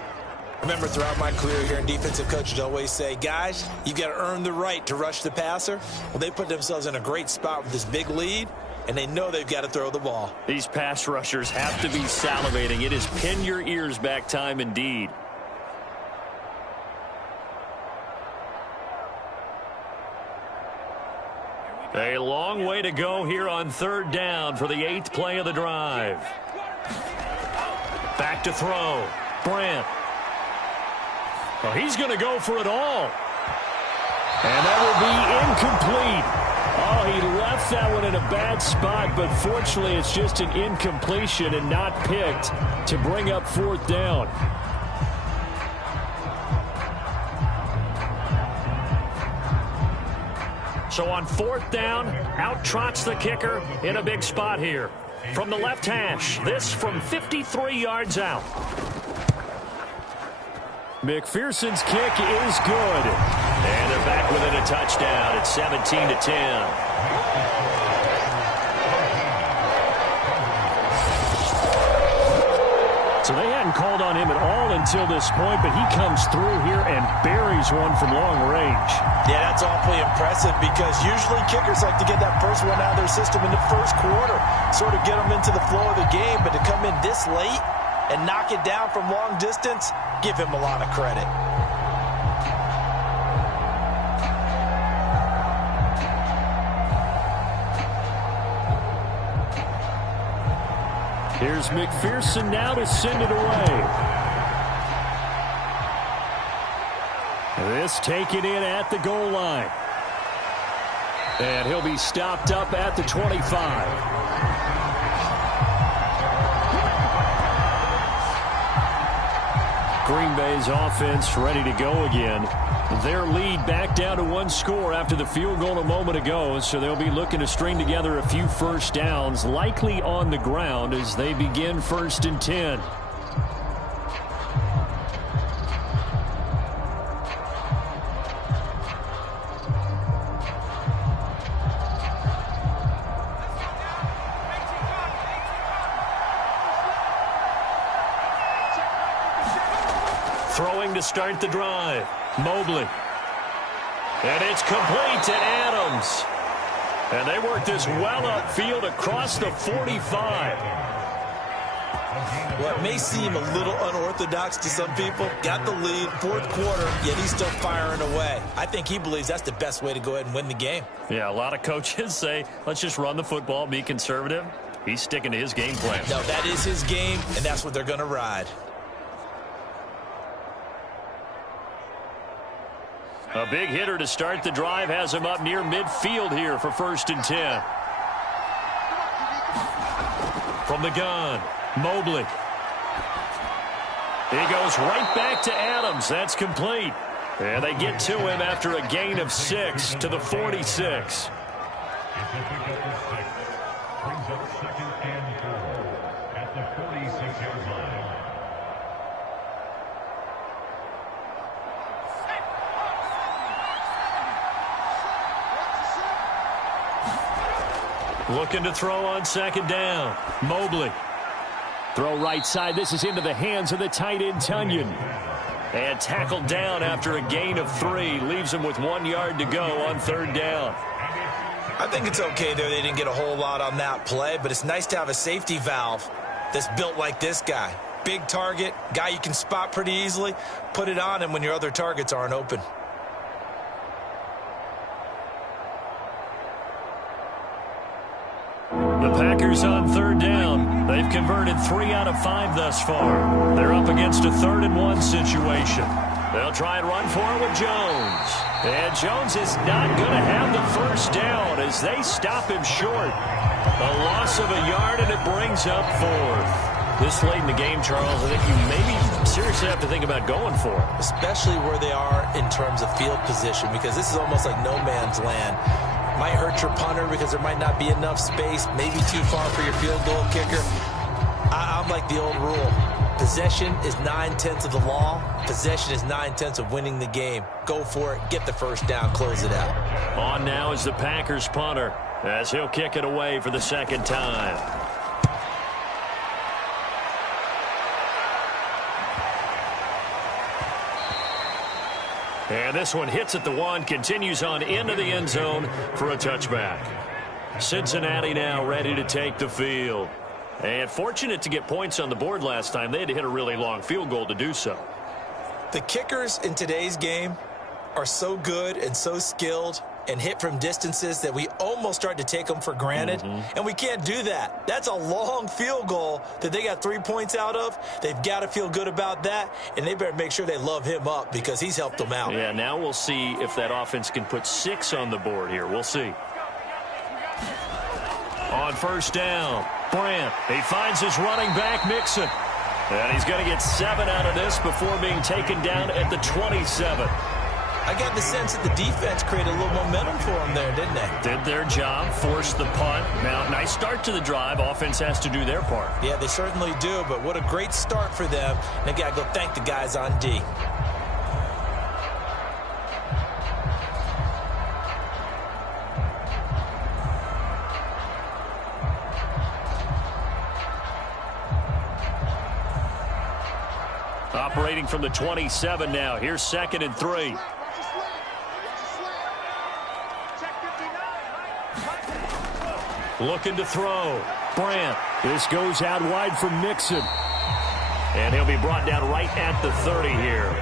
Remember, throughout my career here in defensive coaches always say, guys, you've got to earn the right to rush the passer. Well, they put themselves in a great spot with this big lead, and they know they've got to throw the ball. These pass rushers have to be salivating. It is pin your ears back time indeed. A long way to go here on third down for the 8th play of the drive. Back to throw, Brandt. Well, he's going to go for it all. And that will be incomplete. Oh, he left that one in a bad spot, but fortunately it's just an incompletion and not picked to bring up 4th down. So on 4th down, out trots the kicker in a big spot here. From the left hash, this from 53 yards out. McPherson's kick is good. And they're back within a touchdown at 17-10. So they hadn't called on him at all until this point, but he comes through here and buries one from long range. Yeah, that's awfully impressive because usually kickers like to get that first one out of their system in the first quarter, sort of get them into the flow of the game, but to come in this late and knock it down from long distance, give him a lot of credit. Here's McPherson now to send it away. This taken in at the goal line. And he'll be stopped up at the 25. Green Bay's offense ready to go again. Their lead back down to 1 score after the field goal a moment ago, so they'll be looking to string together a few first downs, likely on the ground as they begin 1st and 10. Throwing to start the drive. Mobley. And it's complete to Adams. And they work this well upfield across the 45. Well, it may seem a little unorthodox to some people. Got the lead, 4th quarter, yet he's still firing away. I think he believes that's the best way to go ahead and win the game. Yeah, a lot of coaches say, let's just run the football, be conservative. He's sticking to his game plan. No, that is his game, and that's what they're going to ride. A big hitter to start the drive has him up near midfield here for 1st and 10. From the gun, Mobley. He goes right back to Adams. That's complete. And they get to him after a gain of 6 to the 46. Brings up 2nd and 4 at the 46-yard line. Looking to throw on 2nd down. Mobley. Throw right side. This is into the hands of the tight end, Tunyon. And tackled down after a gain of 3. Leaves him with 1 yard to go on 3rd down. I think it's okay there. They didn't get a whole lot on that play, but it's nice to have a safety valve that's built like this guy. Big target, guy you can spot pretty easily. Put it on him when your other targets aren't open. The Packers on 3rd down. They've converted 3 out of 5 thus far. They're up against a 3rd and 1 situation. They'll try and run for it with Jones. And Jones is not going to have the 1st down as they stop him short. A loss of a yard, and it brings up 4th. This late in the game, Charles, I think you maybe seriously have to think about going for it. Especially where they are in terms of field position, because this is almost like no man's land. Might hurt your punter because there might not be enough space, maybe too far for your field goal kicker. I'm like the old rule. Possession is 9/10 of the law. Possession is 9/10 of winning the game. Go for it. Get the 1st down. Close it out. On now is the Packers punter as he'll kick it away for the 2nd time. And this one hits at the 1, continues on into the end zone for a touchback. Cincinnati now ready to take the field. And fortunate to get points on the board last time. They had to hit a really long field goal to do so. The kickers in today's game are so good and so skilled and hit from distances that we almost start to take them for granted. And we can't do that. That's a long field goal that they got 3 points out of. They've got to feel good about that, and they better make sure they love him up because he's helped them out. Yeah, now we'll see if that offense can put 6 on the board here. We'll see. On 1st down, Brandt. He finds his running back, Mixon. And he's going to get 7 out of this before being taken down at the 27. I got the sense that the defense created a little momentum for them there, didn't they? Did their job, forced the punt. Now, nice start to the drive. Offense has to do their part. Yeah, they certainly do, but what a great start for them. They got to go thank the guys on D. Operating from the 27 now. Here's 2nd and 3. Looking to throw. Brandt. This goes out wide for Mixon. And he'll be brought down right at the 30 here.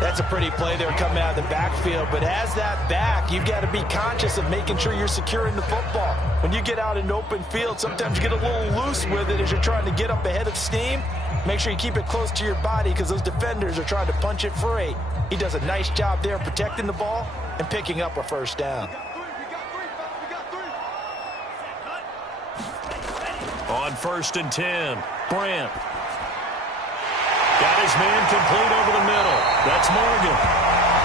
That's a pretty play there coming out of the backfield. But as that back, you've got to be conscious of making sure you're securing the football. When you get out in open field, sometimes you get a little loose with it as you're trying to get up ahead of steam. Make sure you keep it close to your body because those defenders are trying to punch it free. He does a nice job there protecting the ball and picking up a 1st down. On 1st and 10, Brandt. Got his man complete over the middle. That's Morgan.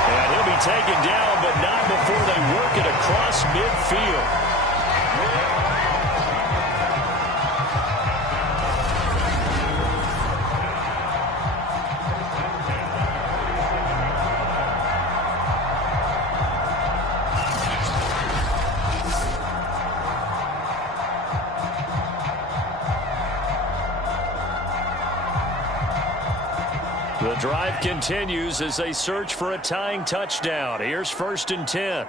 And he'll be taken down, but not before they work it across midfield. The drive continues as they search for a tying touchdown. Here's 1st and 10.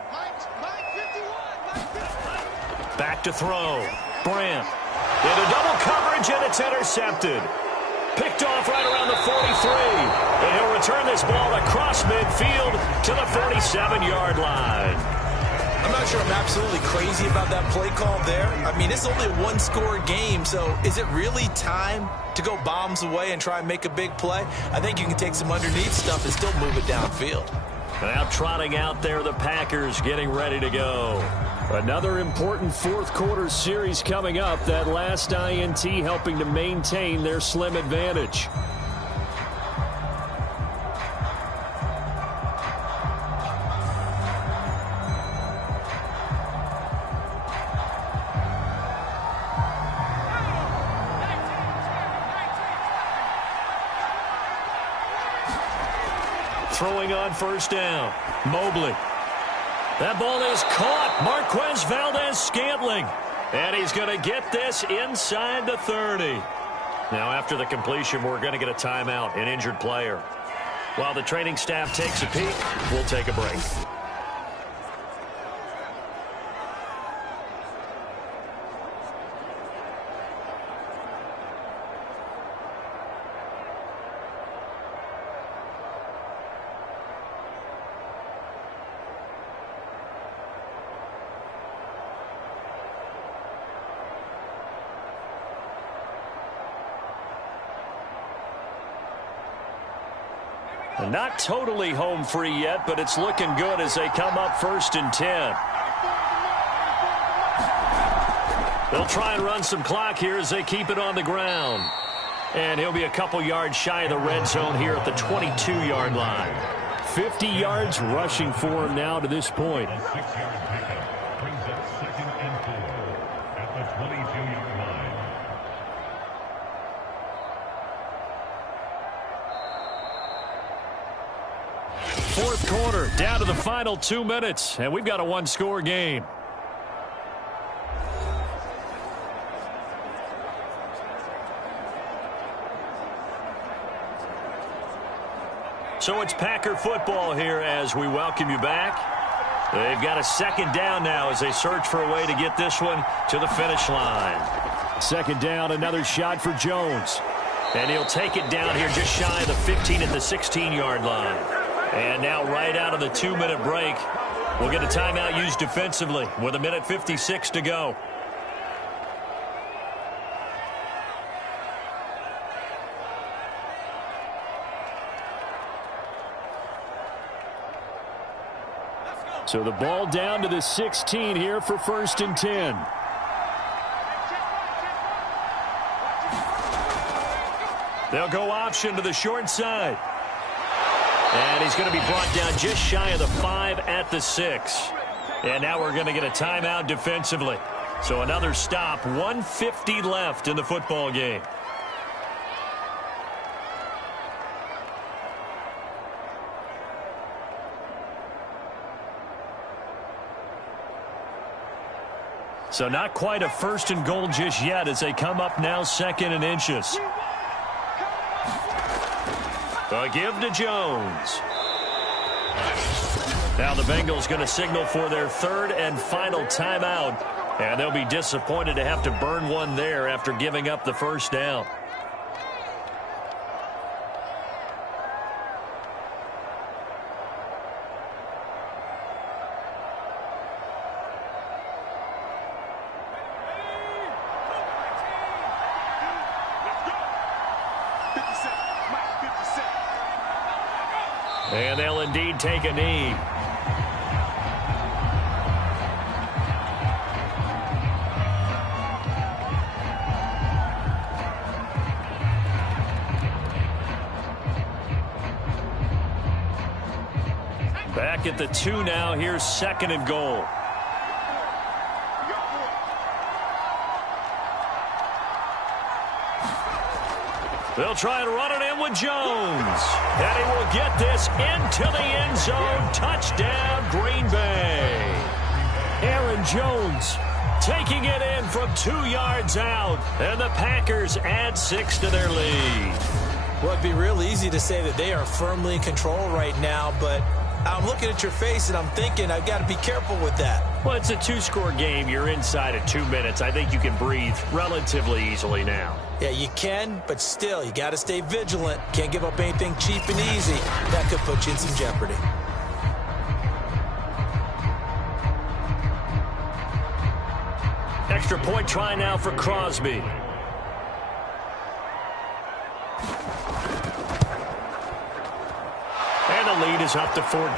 Back to throw. Brandt. Into double coverage, and it's intercepted. Picked off right around the 43. And he'll return this ball across midfield to the 47-yard line. I'm not sure I'm absolutely crazy about that play call there. I mean, it's only a 1-score game, so is it really time to go bombs away and try and make a big play? I think you can take some underneath stuff and still move it downfield. Now trotting out there, the Packers getting ready to go. Another important fourth quarter series coming up. That last INT helping to maintain their slim advantage. Throwing on first down. Mobley. That ball is caught. Marquez Valdez-Scantling. And he's going to get this inside the 30. Now, after the completion, we're going to get a timeout, an injured player. While the training staff takes a peek, we'll take a break. Not totally home free yet, but it's looking good as they come up 1st and 10. They'll try and run some clock here as they keep it on the ground. And he'll be a couple yards shy of the red zone here at the 22-yard line. 50 yards rushing for him now to this point. 6-yard pickup brings up 2nd and 4 at the 22-yard line. Fourth quarter, down to the final 2 minutes, and we've got a one-score game. So it's Packer football here as we welcome you back. They've got a 2nd down now as they search for a way to get this one to the finish line. 2nd down, another shot for Jones. And he'll take it down here just shy of the 15 at the 16-yard line. And now right out of the 2-minute break, we'll get a timeout used defensively with 1:56 to go. So the ball down to the 16 here for 1st and 10. They'll go option to the short side. And he's going to be brought down just shy of the 5 at the 6. And now we're going to get a timeout defensively. So another stop, 1:50 left in the football game. So not quite a 1st and goal just yet as they come up now 2nd and inches. A give to Jones. Now the Bengals going to signal for their 3rd and final timeout. And they'll be disappointed to have to burn one there after giving up the 1st down. And they'll indeed take a knee. Back at the 2 now. Here's 2nd and goal. They'll try and run it in with Jones. And he will get this into the end zone. Touchdown, Green Bay. Aaron Jones taking it in from 2 yards out. And the Packers add 6 to their lead. Well, it'd be real easy to say that they are firmly in control right now, but I'm looking at your face and I'm thinking I've got to be careful with that. Well, it's a 2-score game. You're inside of 2 minutes. I think you can breathe relatively easily now. Yeah, you can, but still, you got to stay vigilant. Can't give up anything cheap and easy. That could put you in some jeopardy. Extra point try now for Crosby. And the lead is up to 14.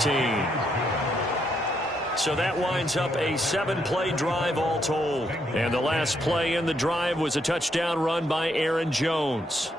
So that winds up a 7-play drive all told. And the last play in the drive was a touchdown run by Aaron Jones.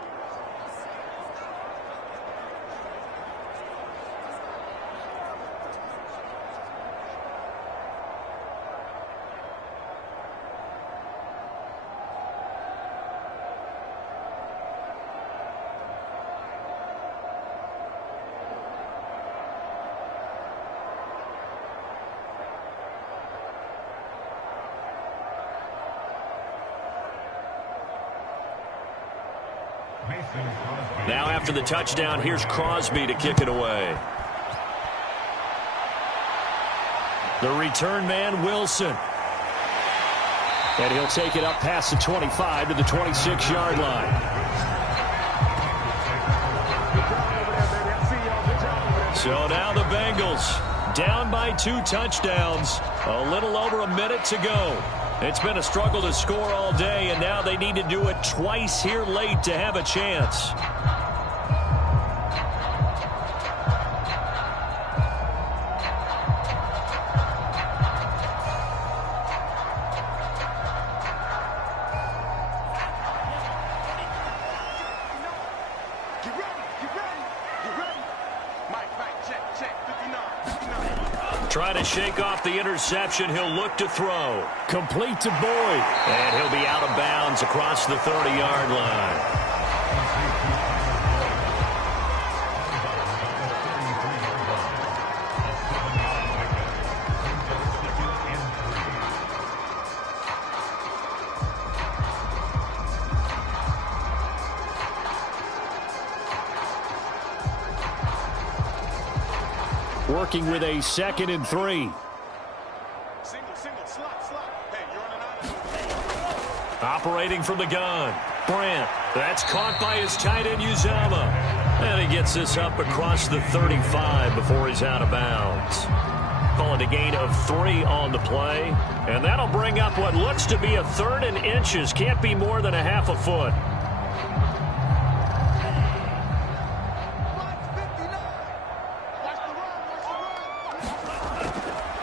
Now after the touchdown, here's Crosby to kick it away. The return man, Wilson. And he'll take it up past the 25 to the 26-yard line. So now the Bengals down by 2 touchdowns. A little over a minute to go. It's been a struggle to score all day, and now they need to do it twice here late to have a chance. Trying to shake off the interception. He'll look to throw. Complete to Boyd. And he'll be out of bounds across the 30-yard line. Working with a 2nd and 3. Operating from the gun. Brandt. That's caught by his tight end, Uzama. And he gets this up across the 35 before he's out of bounds. Call it a gain of 3 on the play. And that'll bring up what looks to be a 3rd and inches. Can't be more than a half a foot.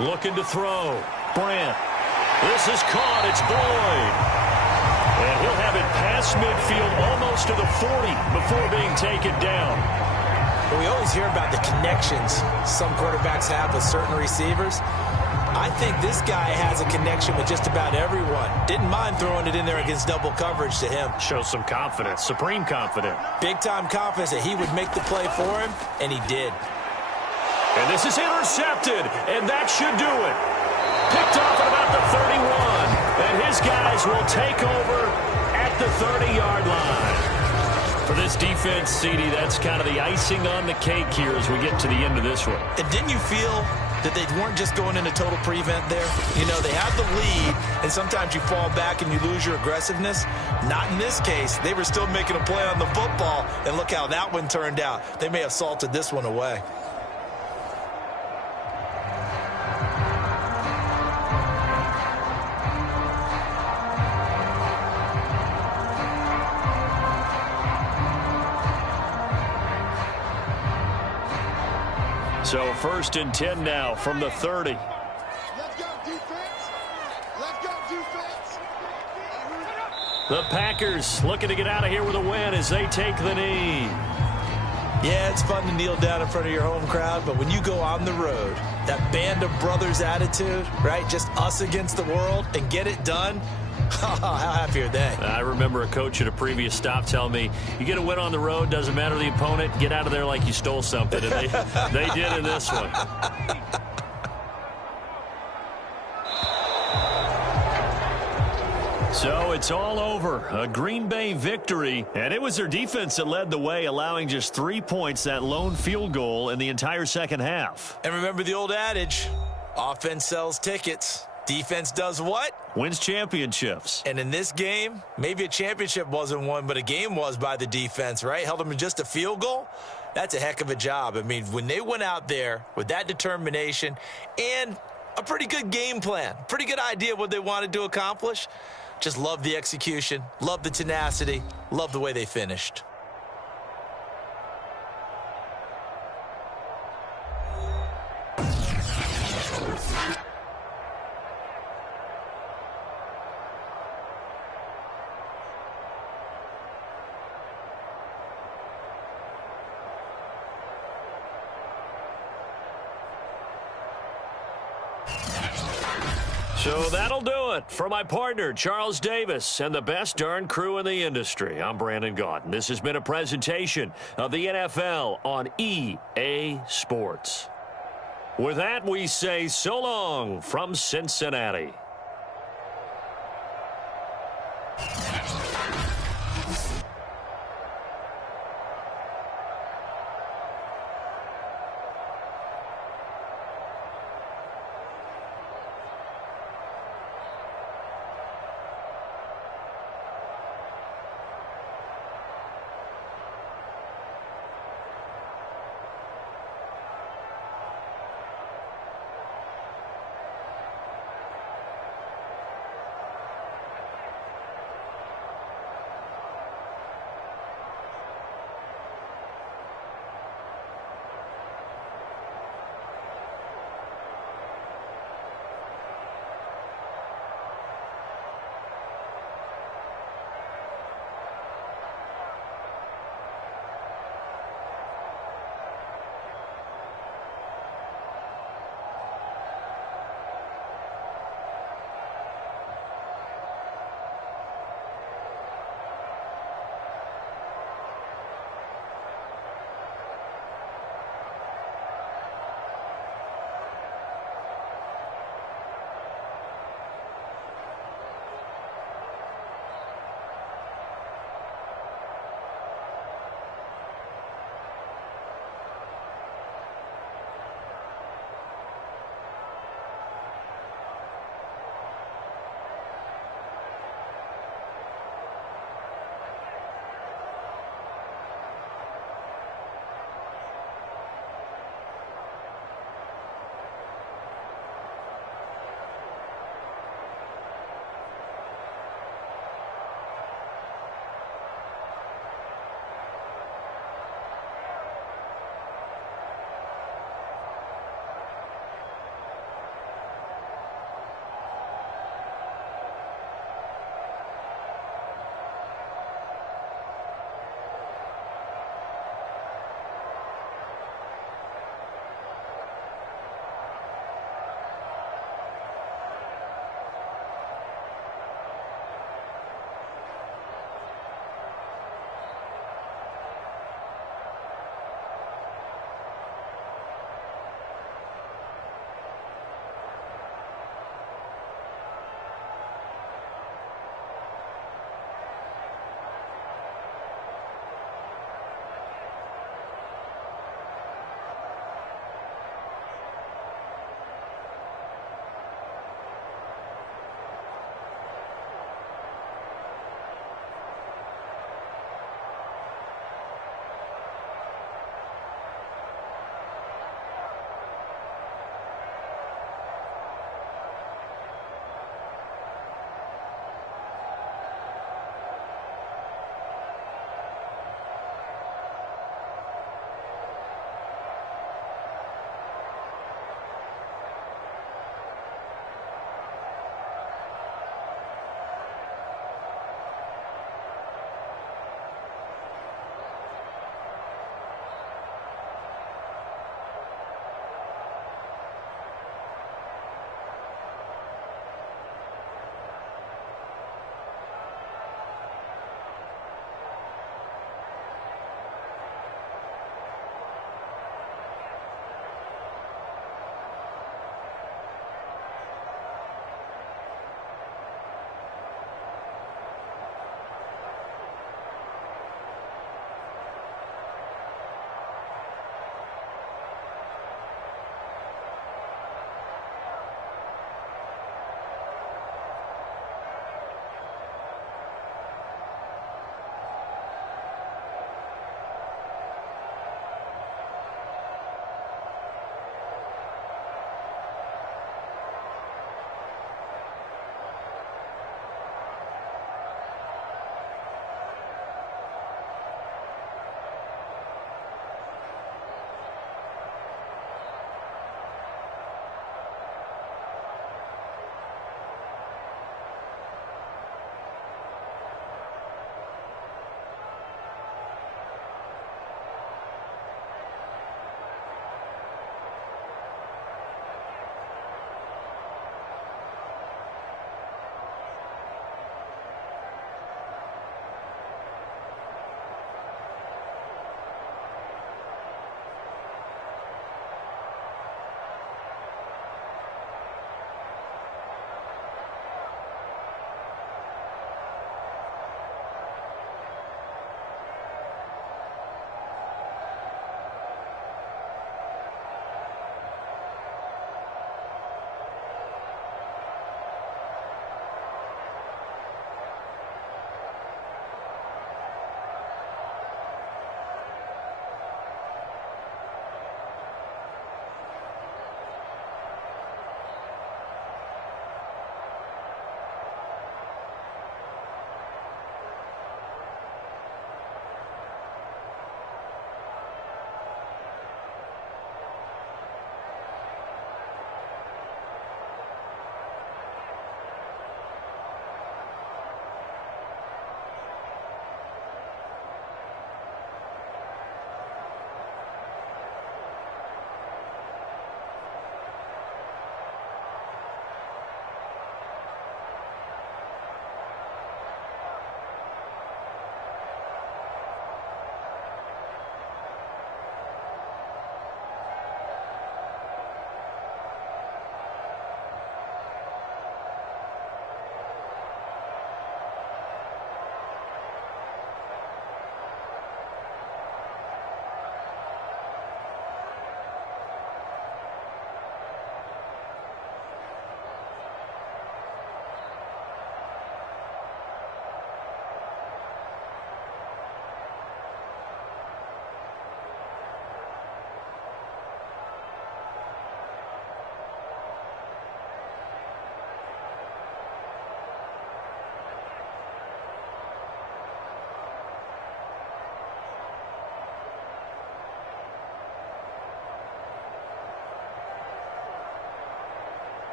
Looking to throw. Brandt. This is caught. It's Boyd. And he'll have it past midfield almost to the 40 before being taken down. Well, we always hear about the connections some quarterbacks have with certain receivers. I think this guy has a connection with just about everyone. Didn't mind throwing it in there against double coverage to him. Shows some confidence, supreme confidence. Big-time confidence that he would make the play for him, and he did. And this is intercepted, and that should do it. Picked off at about the 31, and his guys will take over at the 30-yard line. For this defense, CD, that's kind of the icing on the cake here as we get to the end of this one. And didn't you feel that they weren't just going into total prevent there? You know, they have the lead, and sometimes you fall back and you lose your aggressiveness. Not in this case. They were still making a play on the football, and look how that one turned out. They may have salted this one away. So 1st and 10 now from the 30. Let's go, defense. Let's go, defense. The Packers looking to get out of here with a win as they take the knee. Yeah, it's fun to kneel down in front of your home crowd, but when you go on the road, that band of brothers attitude, right? Just us against the world and get it done. How happy are they? I remember a coach at a previous stop telling me, you get a win on the road, doesn't matter the opponent, get out of there like you stole something. And they did in this one. So it's all over. A Green Bay victory. And it was their defense that led the way, allowing just 3 points, that lone field goal in the entire second half. And remember the old adage, offense sells tickets. Defense does what? Wins championships. And in this game, maybe a championship wasn't won, but a game was by the defense, right? Held them to just a field goal. That's a heck of a job. I mean, when they went out there with that determination and a pretty good game plan, pretty good idea of what they wanted to accomplish, just love the execution, love the tenacity, love the way they finished. So that'll do it for my partner, Charles Davis, and the best darn crew in the industry. I'm Brandon Gaudin. This has been a presentation of the NFL on EA Sports. With that, we say so long from Cincinnati.